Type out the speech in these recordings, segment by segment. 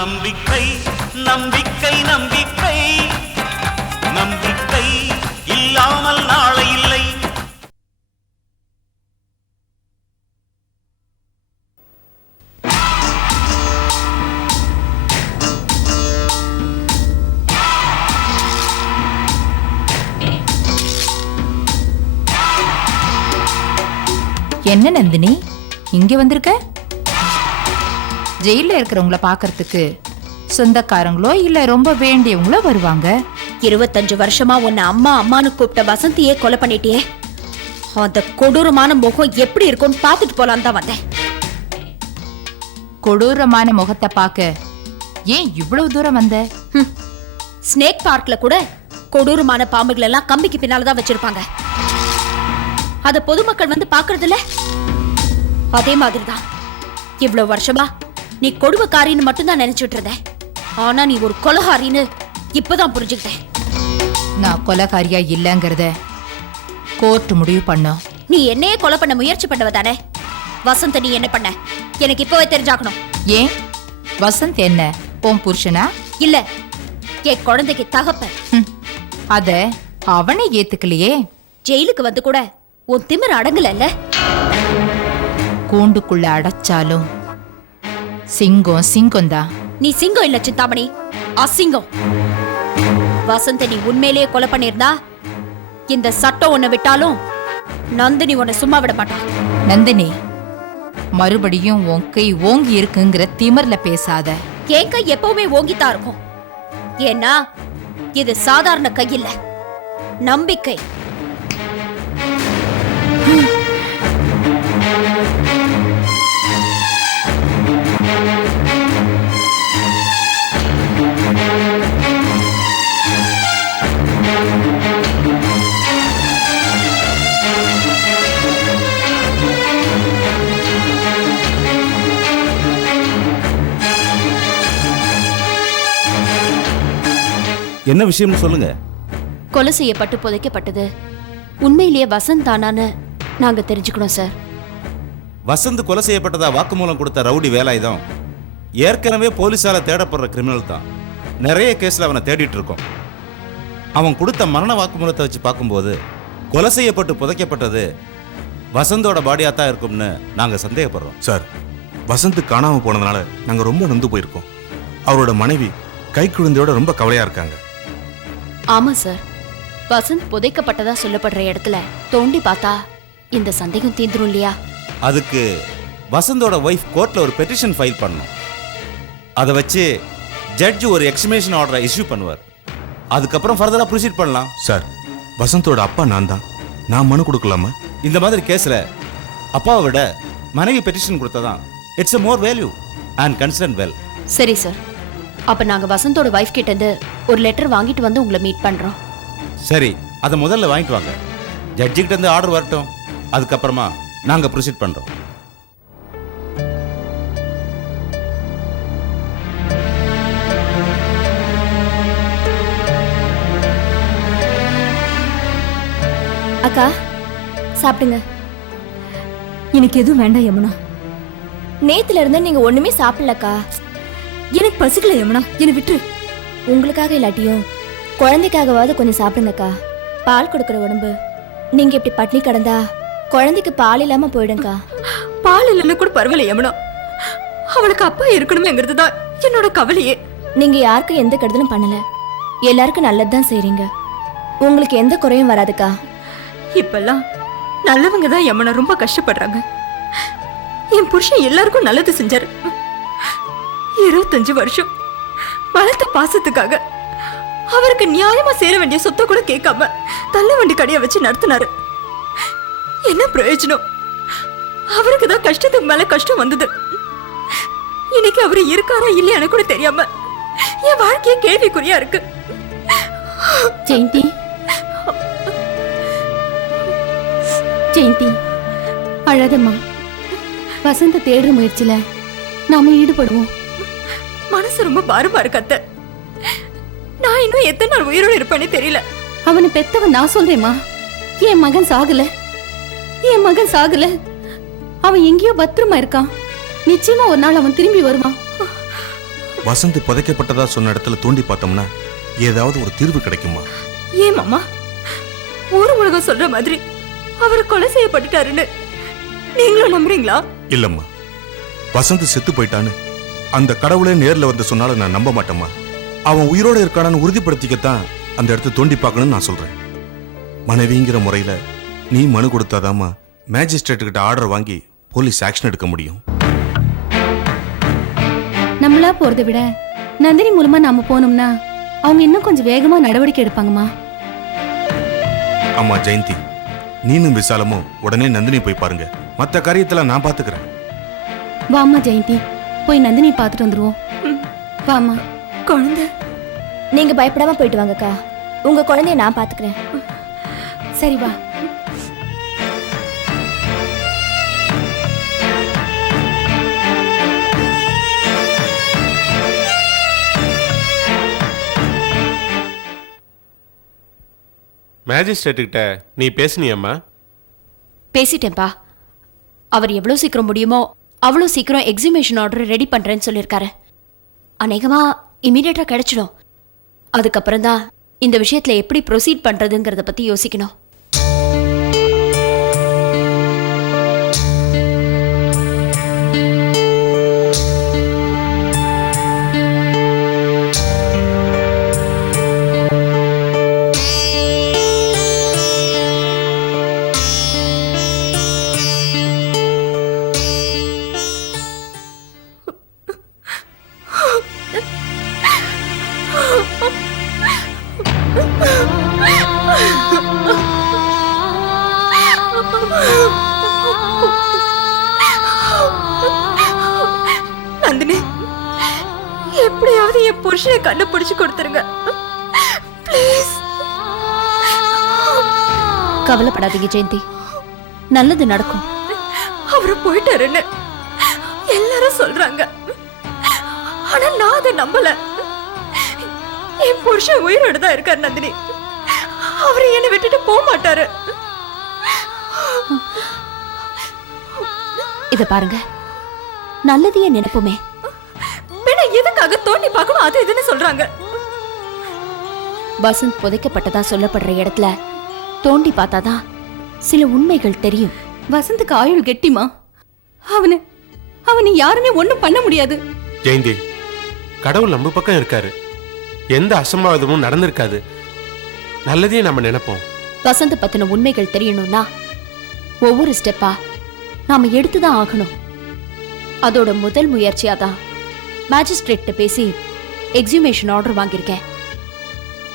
நம்பிக்கை நம்பிக்கை நம்பிக்கை நம்பிக்கை இல்லாமல் நாளை இல்லை. என்ன நந்தினி இங்க வந்திருக்க? ஜெயில இருக்கிறவங்கள பாக்கிறதுக்கு சொந்தக்காரங்களோ இல்ல ரொம்ப வேண்டியவங்களோ வருவாங்க. 25 வருஷமா உன்னை அம்மா அம்மானு கூப்பிட்ட வசந்தியே கொலை பண்ணிட்டியே, அந்த கொடூரமான முகம் எப்படி இருக்கும்னு பாத்துட்டு போலான்னு தான் வந்தேன். கொடூரமான முகத்தை பார்க்க ஏன் இவ்வளவு தூரம் வந்த? ஸ்னேக் பார்க்ல கூட கொடூரமான பாம்புகள் எல்லாம் கம்பிக்கு பின்னாலதான் வச்சிருப்பாங்க. அத பொதுமக்கள் வந்து பாக்குறதுல அதே மாதிரிதான். இவ்வளவு வருஷமா நீ கொடுமைக்காரின்னு மட்டும்தான் நினைச்சிட்டு இருந்த. ஆனா நீ ஒரு கொலைகாரின்னு இப்பதான் புரிஞ்சுக்கிட்டேன். நான் கொலைகாரியா இல்லங்கறத கோர்ட் முடிவு பண்ணோம். நீ என்னையே கொலை பண்ண முயற்சி பண்ணவ தானே? வசந்த் நீ என்ன பண்ண எனக்கு இப்பவே தெரிஞ்சாக்கணும். ஏன் வசந்த் என்ன உன் புருஷனா? இல்ல, என் குழந்தைக்கு தகப்பன். அத அவனை ஏத்துக்கலையே. ஜெயிலுக்கு வந்து கூட உன் திமிர் அடங்கல. கூண்டுக்குள்ள அடைச்சாலும் சிங்கம் சிங்கம் தான். நீ சிங்கம் இல்ல சிந்தாமணி, அசிங்கம். வசந்த நீ உண்மையிலேயே கொலை பண்ணிருந்தா இந்த சட்டம் உன்னை விட்டாலும் நந்தினி உன்னை சும்மா விட மாட்டான். நந்தினி, மறுபடியும் உன் கை ஓங்கி இருக்குங்கிற திமிர்ல பேசாத. என் கை எப்பவுமே ஓங்கித்தான் இருக்கும். ஏன்னா இது சாதாரண கை இல்ல, நம்பிக்கை. என்ன விஷயம்னு சொல்லுங்க. கொலை செய்யப்பட்டு புதைக்கப்பட்டது உண்மையிலேயே வசந்த் தானான்னு நாங்க தெரிஞ்சுக்கணும் சார். வசந்த் கொலை செய்யப்பட்டதா வாக்குமூலம் கொடுத்த ரவுடி வேலாயுதம் ஏற்கனவே போலீஸால தேடப்படுற கிரிமினல் தான். நிறைய கேஸ்ல அவனை தேடிட்டு இருக்கோம். அவன் கொடுத்த மரண வாக்குமூலத்தை வச்சு பார்க்கும்போது கொலை செய்யப்பட்டு புதைக்கப்பட்டது வசந்தோட பாடியா தான் இருக்கும்னு நாங்க சந்தேகப்படுறோம். சார், வசந்த் காணாம போனதுனால நாங்க ரொம்ப நொந்து போயிருக்கோம். அவரோட மனைவி கை குழந்தையோட ரொம்ப கவலையா இருக்காங்க. ஆமா சார், வசந்த் புதைக்கப்பட்டதா சொல்லப்படுற இடத்துல தோண்டி பார்த்தா இந்த சந்தேகம் தீந்துரும் இல்லையா? அதுக்கு வசந்தோட வைஃப் கோர்ட்ல ஒரு பெட்டிஷன் ஃபைல் பண்ணணும். அதை வச்சு ஜட்ஜ் ஒரு எக்ஸ்மினேஷன் ஆர்டரை இஷ்யூ பண்ணுவார். அதுக்கப்புறம் ஃபர்தரா ப்ரொசீட் பண்ணலாம். சார், வசந்தோட அப்பா நான் மனு கொடுக்கலாமா? இந்த மாதிரி கேஸ்ல அப்பாவை விட மனைவி பெட்டிஷன் கொடுத்ததான் it's a more value and concern well. சரி சார், அப்ப நாங்க வசந்தோட வைஃப் கிட்ட இருந்து ஒரு லெட்டர் வாங்கிட்டு வந்து உங்களை மீட் பண்றோம். சரி, அதை முதல்ல வாங்கிட்டு வாங்க. ஜட்ஜி கிட்ட இருந்து ஆர்டர் வரட்டும், அதுக்கப்புறமா நாங்க ப்ரொசீட் பண்றோம். அக்கா சாப்பிடுங்க. எனக்கு எதுவும் வேண்டாம் யமுனா. நேத்துல இருந்து நீங்க ஒண்ணுமே சாப்பிடலக்கா. எனக்கு பசிக்கல யமுனா, என்னை விட்டு. உங்களுக்காக இல்லாட்டியும் குழந்தைக்காகவாவது கொஞ்சம் சாப்பிடுங்கக்கா. பால் கொடுக்குற உடம்பு. நீங்க இப்படி பட்னி கிடந்தா குழந்தைக்கு பால் இல்லாம போயிடுங்கக்கா. பால் இல்லைன்னு கூட பரவாயில்ல யமுனா, அவளுக்கு அப்பா இருக்கணுமேங்கிறது தான் என்னோட கவலையே. நீங்க யாருக்கும் எந்த கெடுதலும் பண்ணல, எல்லாருக்கும் நல்லதுதான் செய்றீங்க. உங்களுக்கு எந்த குறையும் வராதுக்கா. இப்பெல்லாம் நல்லவங்க தான் யமுனா ரொம்ப கஷ்டப்படுறாங்க. என் புருஷன் எல்லாருக்கும் நல்லது செஞ்சாரு. 25 வருஷம் வளர்த்த பாசத்துக்காக அவருக்கு நியாயமா சேர வேண்டிய சொத்தை கூட கேட்காம தள்ள வண்டி கடையை வச்சு நடத்தினாரு. என்ன பிரயோஜனம்? அவருக்கு தான் கஷ்டத்துக்கு மேல கஷ்டம் வந்தது. இன்னைக்கு அவரு இருக்காரா இல்லையான்னு கூட தெரியாம என் வாழ்க்கையே கேள்விக்குறியா இருக்கு. ஜெயந்தி, ஜெயந்தி அழாதம்மா. வசந்த தேடுற முயற்சியில நாம ஈடுபடுவோம். மனசு ரொம்ப பாரமா இருக்கு அத்தை. நான் இன்னும் எத்தனை நாள் உயிரோடு இருப்பேன்னு தெரியல. அவனை பெத்தவன் நான் சொல்றேம்மா. என் மகன் சாகல, என் மகன் சாகல. அவன் எங்கேயோ பத்திரமா இருக்கான். நிச்சயமா ஒரு நாள் அவன் திரும்பி வருவான். வசந்த் புதைக்கப்பட்டதா சொன்ன இடத்துல தோண்டி பார்த்தோம்னா ஏதாவது ஒரு தீர்வு கிடைக்குமா? ஏன் மாமா ஊர் உலகம் சொல்ற மாதிரி அவர் கொலை செய்யப்பட்டுட்டாருன்னு நீங்களும் நம்புறீங்களா? இல்லம்மா, வசந்த் செத்து போயிட்டான்னு அந்த கடவுளே நேர்ல வந்து சொன்னாலும் நான் நம்ப மாட்டேம்மா. அவன் உயிரோட இருக்கானு உறுதிப்படுத்திக்கத்தான் அந்த இடத்த தோண்டி பார்க்கணும்னு நான் சொல்றேன். மனைவிங்கிற முறையில நீ மனு கொடுத்தாதாம்மா மேஜிஸ்ட்ரேட் கிட்ட ஆர்டர் வாங்கி போலீஸ் ஆக்ஷன் எடுக்க முடியும். நம்மளா போறதை விட நந்தினி மூலமா நாம போனோம்னா அவங்க இன்னும் கொஞ்சம் வேகமா நடவடிக்கை எடுப்பாங்கம்மா. அம்மா ஜெயந்தி, நீனும் விசாலமும் உடனே நந்தினி போய் பாருங்க. மற்ற காரியத்துல நான் பாத்துக்கிறேன். வாம்மா ஜெயந்தி, போய் நந்தினி பார்த்துட்டு வந்துருவோம். வாம்மா. குழந்தை நீங்க பயப்படாம போயிட்டு வாங்கக்கா. உங்க குழந்தைய நான் பாத்துக்கிறேன். சரி வா. மேஜிஸ்ட்ரேட் கிட்ட நீ பேசுனியம்மா? பேசிட்டேன்பா. அவர் எவ்வளவு சீக்கிரம் முடியுமோ அவ்வளோ சீக்கிரம் எக்ஸிபிஷன் ஆர்டர் ரெடி பண்றேன்னு சொல்லியிருக்காரு. அநேகமா இமீடியட்டா கிடைச்சிடும். அதுக்கப்புறம் தான் இந்த விஷயத்துல எப்படி ப்ரொசீட் பண்றதுங்கிறத பத்தி யோசிக்கணும். நந்தினி, எப்படியாவது என் புருஷனை கண்டுபிடிச்சு கொடுத்துருங்க ப்ளீஸ். கவலைப்படாதீங்க ஜெயந்தி, நல்லது நடக்கும். அவரு போயிட்டாருன்னு எல்லாரும் சொல்றாங்க. ஆனா நான் அதை நம்பல. என் புருஷன் உயிரோட தான் இருக்காரு நந்தினி. அவரு என்னை விட்டுட்டு போக மாட்டாரு. இத பாருங்க, நல்லதையே நினைப்புமே. பின்ன எதுக்காக தோண்டி பார்க்கணும் அது இதுன்னு சொல்றாங்க? வசந்த் புதைக்கப்பட்டதா சொல்லப்படுற இடத்துல தோண்டி பார்த்தாதான் சில உண்மைகள் தெரியும். வசந்துக்கு ஆயுள் கெட்டிமா. அவனை யாருமே ஒண்ணும் பண்ண முடியாது. ஜெயந்தி, கடவுள் நம்ம பக்கம் இருக்காரு. எந்த அசம்பாவிதமும் நடந்திருக்காது. நல்லதையே நம்ம நினைப்போம். வசந்த் பத்தின உண்மைகள் தெரியணும்னா ஒவ்வொரு ஸ்டெப்பா நாம எடுத்துதான் ஆகணும். அதோட முதல் முயற்சியா தான் மேஜிஸ்ட்ரேட் பேசி எக்ஸிபிஷன் ஆர்டர் வாங்கியிருக்கேன்.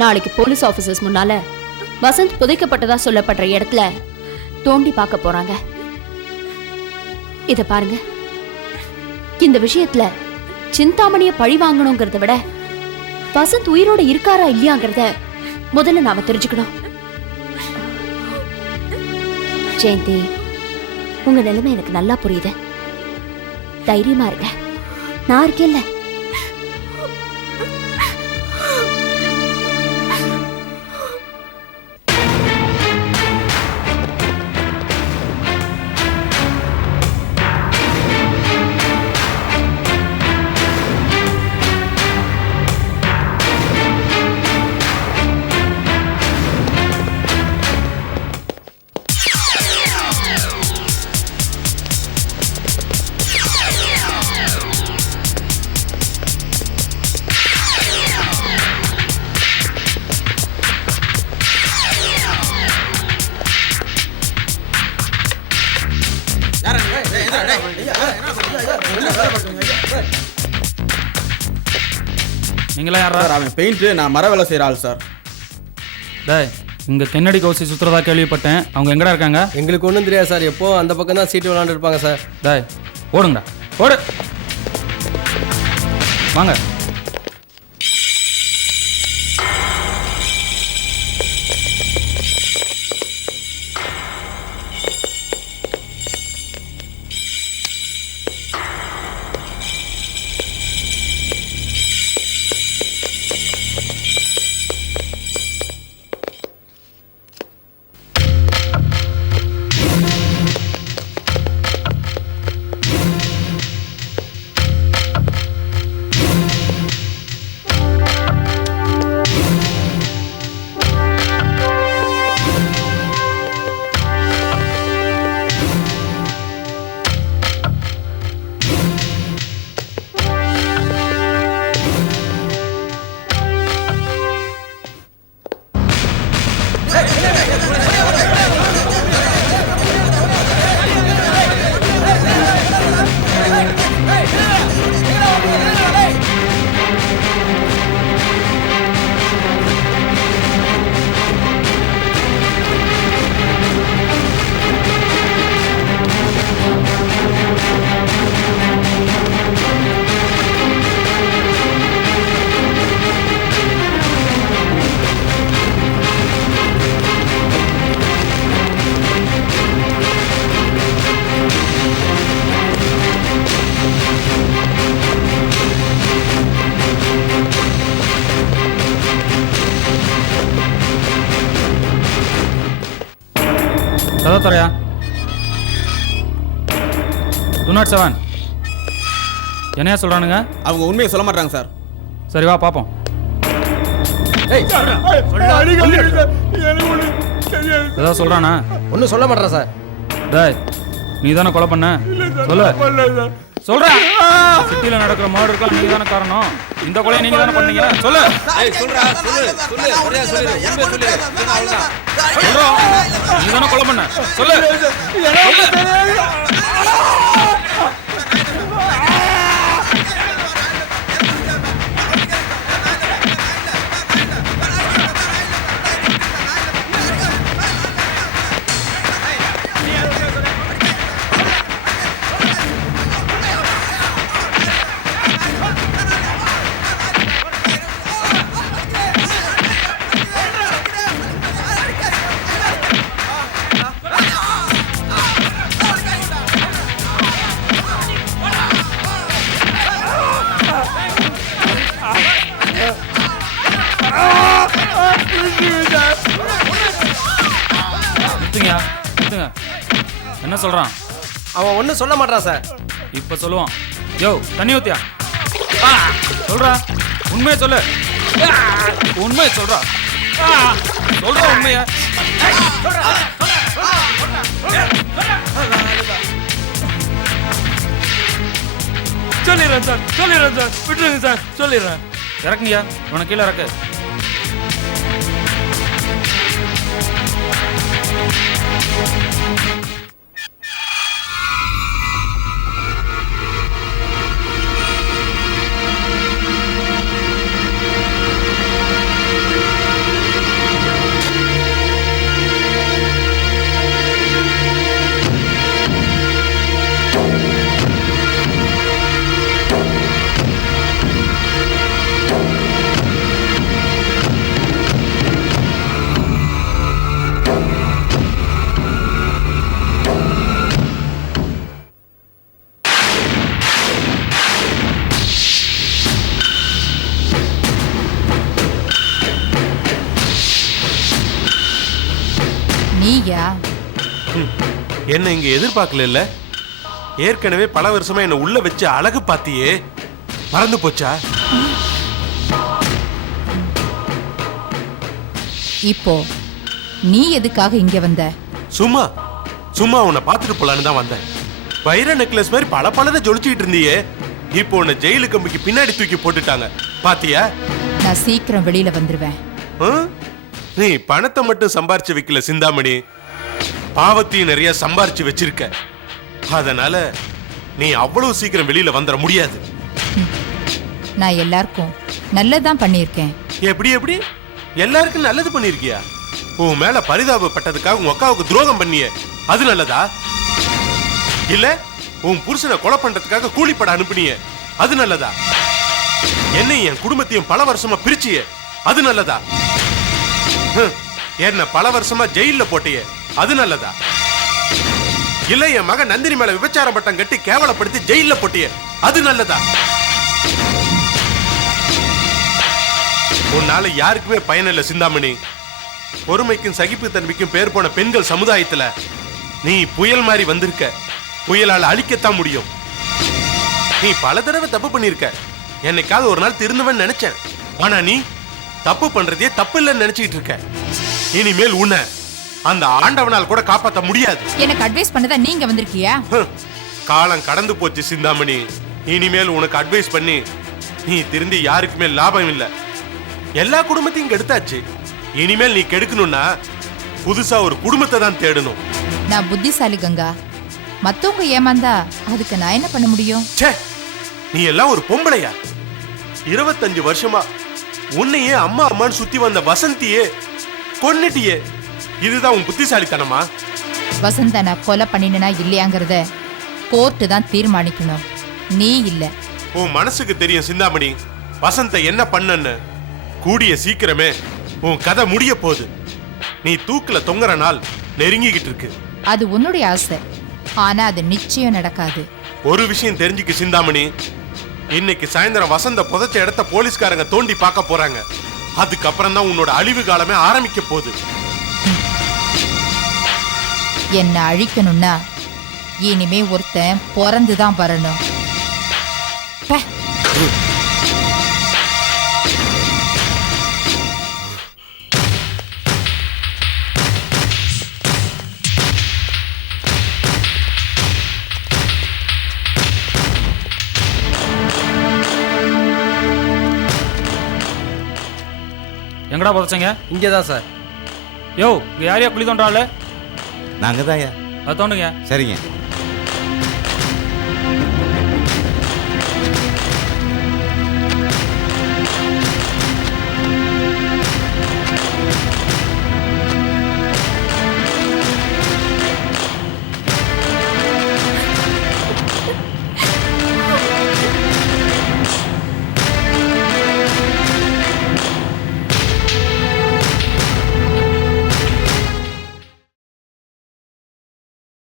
நாளைக்கு போலீஸ் ஆபீசர்ஸ் முன்னால வசந்த் புதைக்கப்பட்டதா சொல்லப்படுற இடத்துல தோண்டி பார்க்க போறாங்க. இத பாருங்க, இந்த விஷயத்துல சிந்தாமணிய பழி வாங்கணுங்கிறத விட வசந்த் உயிரோட இருக்காரா இல்லையாங்கிறத முதல்ல நாம தெரிஞ்சுக்கணும். ஜெயந்தி, உங்க நிலைமை எனக்கு நல்லா புரியுது. தைரியமா இருக்க, நான் இருக்கேன்ல. நீங்களா யாரா? சார், அவன் பெயிண்ட், நான் மர வேலை செய்கிற ஆள் சார். டேய், இங்கே கென்னடி கௌசி சுற்றுறதா கேள்விப்பட்டேன். அவங்க எங்கடா இருக்காங்க? எங்களுக்கு ஒன்றும் தெரியாது சார். எப்போ அந்த பக்கம் தான் சீட்டு விளாண்டு இருப்பாங்க சார். டேய், ஓடுங்கடா, ஓடு. வாங்க. கதவை தரையா 207 என்னையா சொல்றானுங்க? அவங்க உண்மையை சொல்ல மாட்டாங்க சார். சரி வா பாப்போம். ஏதாவது சொல்றானா? ஒன்றும் சொல்ல மாட்டேன் சார். டேய் நீ தானே கொலை பண்ண? சொல்லு. சொல்ற. சிட்டில நடக்கிற மர்டருக்கு நீங்க தானே காரணம். இந்த கொலையை நீங்க தானே பண்ணீங்க. சொல்லு. நீ தானே கொலை பண்ண. சொல்லு. என்ன சொல்றான்? அவன் ஒன்றும் சொல்ல மாட்டான் சார். இப்ப சொல்லுவான். யோ தண்ணி ஊத்தியா? சொல்றா உண்மையை சொல்லு. உண்மையை சொல்றா. சொல்றா உண்மையா? சொல்லிடுறேன் சார், சொல்லிடுறேன் சார், விட்டுருங்க சார், சொல்லிடுறேன். இறக்குங்கய்யா, உனக்கு கீழே இறக்கு. நீயா? என்ன இங்க எதிர்பார்க்கல? ஏற்கனவே பல வருஷமா என்ன உள்ள வச்சு அழகு பாத்தியே, மறந்து போச்சா? இப்போ நீ எதுக்காக இங்க வந்த? சும்மா சும்மா உன்னை பார்த்துட்டு போலான்னு தான் வந்தேன். வைர நெக்லஸ் மாதிரி பல பலதை ஜொலிச்சுக்கிட்டு இருந்தியே, இப்போ உன்னை ஜெயிலு கம்பிக்கு பின்னாடி தூக்கி போட்டுட்டாங்க பாத்தியா? நான் சீக்கிரம் வெளியில வந்துருவேன். நீ பணத்தை மட்டும் சம்பாரிச்சு வைக்கல சிந்தாமணி, பாவத்தையும் நிறைய சம்பாரிச்சு வச்சிருக்க. அதனால நீ அவ்வளவு சீக்கிரம் வெளியில வந்துட முடியாது. நான் எல்லாருக்கும் நல்லதான் பண்ணியிருக்கேன். எப்படி எப்படி எல்லாருக்கும் நல்லது பண்ணிருக்கியா? உன் மேல பரிதாபப்பட்டதுக்காக உன் அக்காவுக்கு துரோகம் பண்ணிய, அது நல்லதா? இல்ல உன் புருஷனை கொலை பண்றதுக்காக கூலிப்பட அனுப்பினிய, அது நல்லதா? என்னை என் குடும்பத்தையும் பல வருஷமா பிரிச்சிய, அது நல்லதா? என்ன பல வருஷமா ஜெயில போட்டிய, அது நல்லதா? இல்ல என் மகன் நந்தினி மேல விபச்சாரம் பட்டம் கட்டி கேவலப்படுத்தி ஜெயில போட்டிய, அது நல்லதா? உன்னால யாருக்குமே பயனில்லை சிந்தாமணி. பொறுமைக்கும் சகிப்புத்தன்மைக்கும் பேர் போன பெண்கள் சமுதாயத்துல நீ புயல் மாதிரி வந்திருக்க. புயலால அழிக்கத்தான் முடியும். நீ பல தடவை தப்பு பண்ணிருக்க. என்னைக்காவது ஒரு நாள் திருந்துவன் நினைச்சேன். ஆனா நீ தப்பு பண்றதே தப்பு இல்லைன்னு நினைச்சிட்டு இருக்க. இனிமேல் உன்னை அந்த ஆண்டவனால் கூட காப்பாற்ற முடியாது. எனக்கு அட்வைஸ் பண்ணதா நீங்க வந்திருக்கியா? காலம் கடந்து போச்சு சிந்தாமணி. இனிமேல் உனக்கு அட்வைஸ் பண்ணி நீ திருந்தி யாருக்குமே லாபம் இல்லை. எல்லா குடும்பத்தையும் கெடுத்தாச்சு. இனிமேல் நீ கெடுக்கணும்னா புதுசா ஒரு குடும்பத்தை தான் தேடணும். நான் புத்திசாலி கங்கா. மத்தவங்க ஏமாந்தா அதுக்கு நான் என்ன பண்ண முடியும்? நீ எல்லாம் ஒரு பொம்பளையா? 25 வருஷமா உன்னையே அம்மா அம்மான்னு சுத்தி வந்த வசந்தியே கொன்னுட்டியே. இதுதான் உன் புத்திசாலித்தனமா? வசந்த நான் கொலை பண்ணினா இல்லையாங்கிறத கோர்ட்டு தான் தீர்மானிக்கணும், நீ இல்ல. உன் மனசுக்கு தெரியும் சிந்தாமணி வசந்த என்ன பண்ணன்னு. கூடிய சீக்கிரமே உன் கதை முடிய போகுது. நீ தூக்குல தொங்குற நாள் நெருங்கிக்கிட்டு இருக்கு. அது உன்னுடைய ஆசை, ஆனா அது நிச்சயம் நடக்காது. ஒரு விஷயம் தெரிஞ்சுக்கு சிந்தாமணி, இன்னைக்கு சாயந்தரம் வசந்த புதைச்ச இடத்த போலீஸ்காரங்க தோண்டி பார்க்க போறாங்க. அதுக்கப்புறம் தான் உன்னோட அழிவு காலமே ஆரம்பிக்க போகுது. என்னை அழிக்கணும்னா இனிமே ஒருத்தன் பிறந்துதான் வரணும். பே. எங்கடா புதைச்சங்க? இங்கே தான் சார். யோ இங்க யாரையா குழி தோன்றாள்? நாங்க தான். அது தோண்டுங்க. சரிங்க.